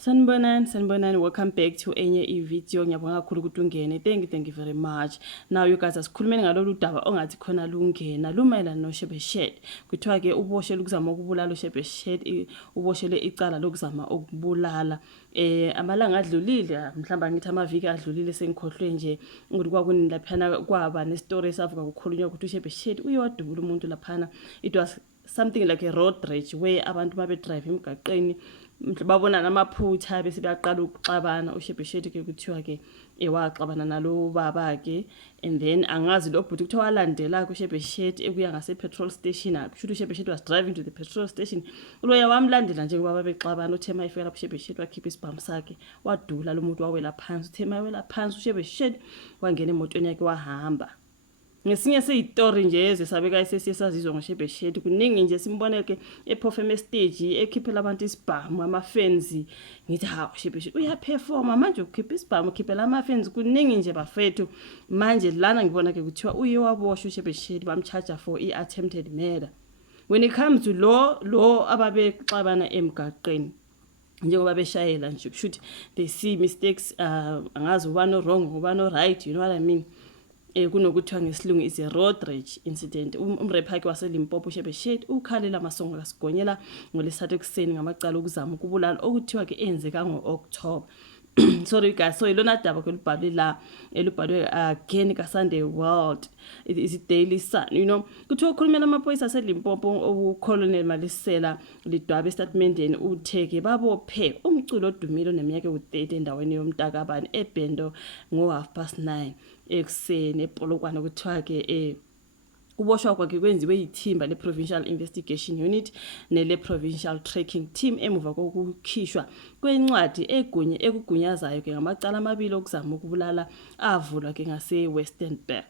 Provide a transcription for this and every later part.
Sanibonani, welcome back to enye i-video. Ngiyabonga kakhulu ukuthi ungene. Thank you very much. Now you guys, asikhulumeni ngalolu daba ongathi khona lungena lumayelana noShebe Shed. Kuthiwa ke uboshe lokuzama ukubulala uShebe Shed, uboshelwe icala lokuzama ukubulala. Amalanga adlulile, mhlawumbe ngithi amaviki adlulile sengikhohlwe nje ukuthi kwakunini laphana kwaba nestory esavuka kukhulunywa ukuthi uShebe Shed uye wadubula umuntu laphana. It was something like a road rage where abantu babe drive emgaqeni babona namaphutha bese bayaqala ukuxabana. uShebe Shed ke kuthiwa ke waxabana nalo baba ke, and then angazi lo bhuti kuthiwa walandela kuShebe Shed ekuya ngase petrol station. Akusho uShebe Shed was driving to the petrol station, uloya wamlandela nje ngoba bexabana. uThema ifika lapho uShebe Shed wakhipha isibhamu sakhe wadula lo muntu wawela phansi. uThema wela phansi, uShebe Shed wangena emotweni yakhe wahamba. Ngesinye seyistory nje ezesabeka isesiyasazizwa ngoShebe Shed. Kuningi nje simbone ke eperform stage ekhiphela abantu isibhamu ama-fans. Ngithi ha uShebe Shed uyaperforma manje, ukhipha isibhamu ukhiphela ama-fans. Kuningi nje bafethu. Manje lana ngibona ke kuthiwa uye waboshwa uShebe Shed bamcharge for attempted murder. When it comes to lo ababexabana emgaqeni njengoba beshayela nje kushuthi they see mistakes, angazi ubani wrong ubani right, you know what I mean. Kunokuthiwa ngesilungu is a road rage incident. Umrapper wakhe waseLimpopo uShebe Shed ukhalela amasongo kasigonyela ngolesithathu ekuseni ngamacala okuzama ukubulala okuthiwa ke enzeka ngo-October. Sorry guys, so ilona daba ke elubhalwe again kaSunday World, it is Daily Sun, you know. Kuthiwa ukhulumela amaphoyisa aseLimpopo uColonel Malisela lidwabe estatementeni utheke babophe umculo odumile oneminyaka u-30 endaweni yomntakabani eBhendo ngo-9:30 ekuseni ePolokwane. Kuthiwa ke uboshwa kwakhe kwenziwe yithimba le-Provincial Investigation Unit nele-Provincial Tracking Team emuva kokukhishwa kwencwadi ekugunyazayo ke ngamacala amabili okuzama ukubulala avulwa ke ngase-Westernburg.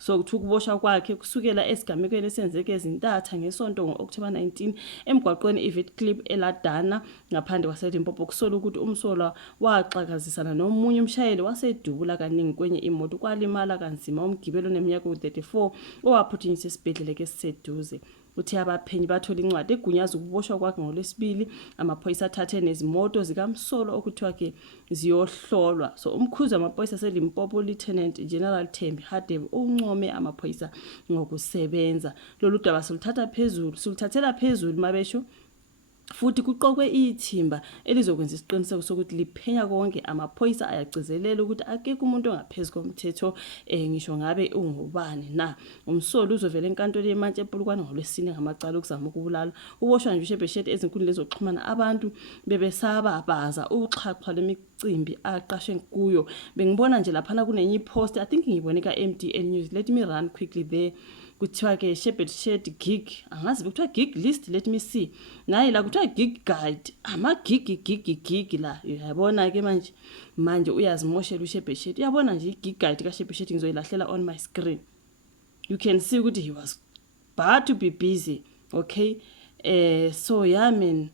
So kuthi ukuboshwa kwakhe kusukela esigamekweni esenzeke ezintatha ngesonto ngo-October 19 emgwaqweni iVitclip eLadana ngaphandle kwaseLimpopo, kusola ukuthi umsolwa waxakazisana nomunye umshayeli wasedubula kaningi kwenye imoto, kwalimala kanzima umgibeli oneminyaka u-34 owaphuthunyiswa esibhedlela ke siseduze. Uthi abaphenyi bathola incwadi egunyaza ukuboshwa kwakhe ngoLwesibili. Amaphoyisa athathe nezimoto zikaMsolo okuthiwa ke ziyohlolwa. So umkhuzi wamaphoyisa aseLimpopo Lieutenant General Thembi Hadebe uncome amaphoyisa ngokusebenza. Lolu daba suluthathela phezulu mabesho, futhi kuqokwe ithimba elizokwenza isiqiniseko sokuthi liphenya konke. Amaphoyisa ayagcizelela ukuthi akekho umuntu ongaphezulu komthetho, ngisho ngabe ungubani na. Umsolo uzovela enkantolo yeMantshi ePolokwane ngoLwesine ngamacala okuzama ukubulala. Uboshwa nje uShebe Shed ezinkundleni zokuxhumana, abantu bebesababaza uxhaxhwa lemicimbi aqashwe kuyo. Bengibona nje laphana kunenye ipost, I think ngiyibone ka-MDN News. Let me run quickly there. Kuthiwa ke Shebe Shed gig, angazi kuthiwa gig list, let me see. Nayi la kuthiwa gig guide, gig la. Uyabona ke manje uyazimoshela uShebe Shed. Uyabona nje igig guide kaShebe Shed ngizoyilahlela on my screen. You can see ukuthi he was bad to be busy, okay? So yeah man,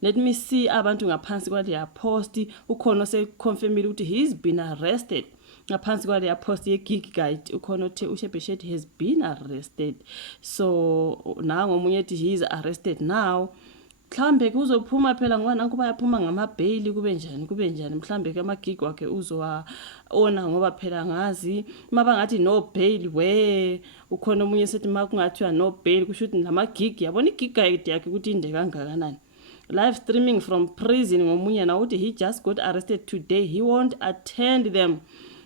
let me see abantu ngaphansi kwaleya post. Ukhona oseconfirmile ukuthi he's been arrested. Ngaphansi kwaleya post ye-gig guide ukhona uthi uShebe Shed has been arrested. So nangu omunye ethi he is arrested now. Mhlambe kuzophuma phela ngoba nanku bayaphuma ngama-bail kube njani. Mhlambe ke ama-gig wakhe uzowa-ona ngoba phela ngazi mabangathi no bail ukhona omunye sethi makungathiwa no bail kusho ukuthi nama-gig, yabona i-gig guide yakhe ukuthi inde kangakanani. Live streaming from prison ngomunye na uthi he just got arrested today, he won't attend them.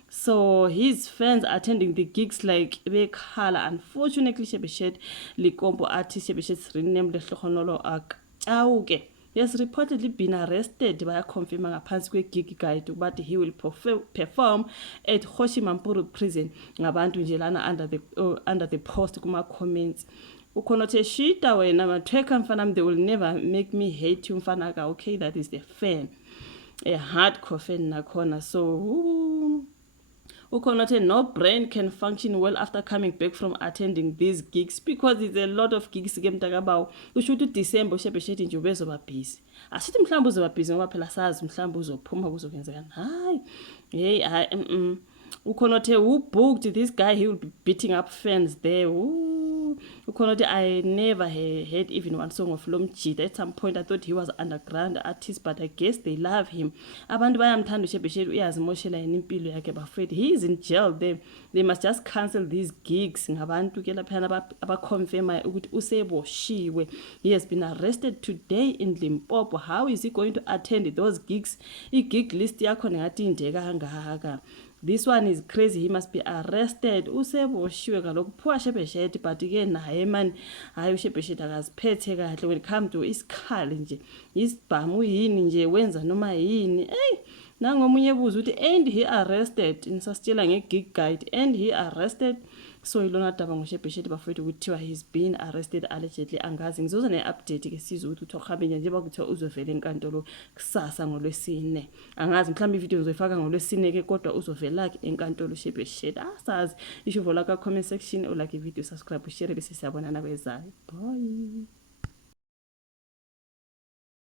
So his fans attending the gigs like bekhala. Unfortunately Shebe Shed likompo athi Shebe Shed's real name lehlohonolo akauke has reportedly been arrested. Bayaconfirma ngaphansi kwe-gig guide ukuthi he will perform at Kgoshi-Mampuru prison. Ngabantu nje lana under the post kuma comments ukhona uthi shita wena mathweka mfana, they will never make me hate you mfana ka. Okay, that is the fan, a hardcore fan nakhona. So ukhona uthi no brain can function well after coming back from attending these gigs, because it's a lot of gigs ke mntakabawo. Usho ukuthi uDecember uShebe Shed nje ubezoba busy. Asithi mhlawumbe uzoba busy ngoba phela sazi mhlawumbe uzophuma kuzokwenzekani. Ukhona uthi who booked this guy, he will be beating up fans there. I never heard even one song of Lomjita. At some point I thought he was underground artist, but I guess they love him. Abantu bayamthanda uShebeshele, uyazimoshela yena impilo yakhe bafethu. He is in jail. They must just cancel these gigs. Ngabantu ke laphana abaconfirma ukuthi useboshiwe. He has been arrested today in Limpopo. How is he going to attend those gigs? I-gig list yakho ngathi inde kangaka. This one is crazy. He must be arrested. Useboshiwe kaloku phuwa Shebeshele, but ke naye man hayi uShebeshele akaziphethe kahle when it come to isikhali nje. Isibhamu yini nje wenza noma yini. Hey, nangomunye ebuza uthi and he arrested. Nisasitshela nge-gig guide and he arrested. So ilona daba ngoShebeshele bafethu kuthiwa he's been arrested allegedly. Angazi ngizoza ne-update ke sizwe ukuthi uthokhame nje njengoba kuthiwa uzovela enkantolo kusasa ngoLwesine. Angazi mhlawumbe ivideo ngizoyifaka ngoLwesine ke kodwa uzovela ke enkantolo uShebeshele. Asazi isho vola ka comment section, o like ivideo, subscribe, share bese siyabonana kwezayo. Bye.